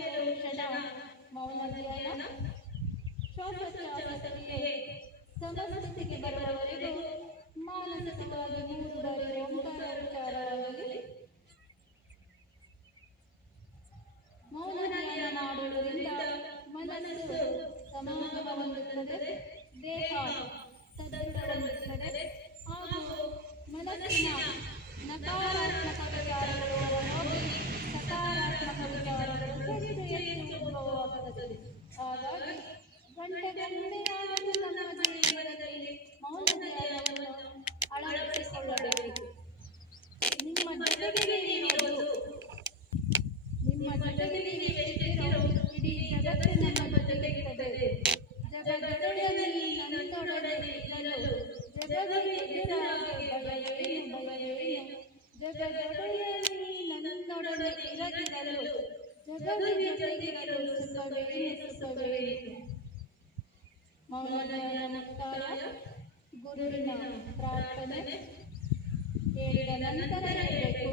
ಕೆಲವು ಕ್ಷಣ ಮೌನ ಧ್ಯಾನ, ಶ್ವಾಸೋಚ್ಛ್ವಾಸಕ್ಕೆ ಸಮಸ್ಥಿತಿಗೆ ಬರುವವರೆಗೂ ಮಾನಸಿಕವಾಗಿ 3 ಬಾರಿ ಓಂಕಾರ ಉಚ್ಚಾರವಾಗಲಿ. ಮೌನ ಧ್ಯಾನ ಮಾಡುವುದರಿಂದ ಮನಸ್ಸು ಸಮಾಧಾನ ಹೊಂದುತ್ತದೆ, ದೇಹ ಸದೃಢಗೊಳ್ಳುತ್ತದೆ ಹಾಗೂ ಮನಸ್ಸಿನ ನಕಾರಾತ್ಮಕ ವಿಚಾರಗಳು ಹೊರಹೋಗಿ ಸಕಾರಾತ್ಮಕ ವಿಚಾರಗಳು ಹೆಚ್ಚು ಉದ್ಭವವಾಗುತ್ತದೆ. ಹಾಗಾಗಿ ಗಂಟೆಗಟ್ಟಲೆಯಾದರೂ ನಮ್ಮ ಜೀವನದಲ್ಲಿ ಮೌನ ಧ್ಯಾನವನ್ನು ಅಳವಡಿಸಿಕೊಳ್ಳಬೇಕು. ನಿಮ್ಮ ಜೊತೆಗೆ ನೀವಿರುವುದು, ನಿಮ್ಮ ಜೊತೆಗೆ ನೀವೆಷ್ಟಿರೋ ಇಡೀ ಜಗತ್ತು ನಮ್ಮ ಜೊತೆಗಿರುತ್ತದೆ. ಜಗದೊಡನೆ ನನ್ನೊಡನೆ ಇರಲು ಜಗವೆದುರಾಗಿ ಭಯವೇನು ಭಯವೇನು, ಜಗದೊಡನೆ ನನ್ನೊಡನೆ ಇರದಿರಲು ಜಗದ ಜೊತೆಗಿರಲು ಸುಖವೇನು ಸುಖವೇನು. ಮೌನ ಧ್ಯಾನಕ್ಕಾಯ ಗುರುವಿನ ಪ್ರಾರ್ಥನೆ ಹೇಳಿದ ನಂತರ ಇರಬೇಕು.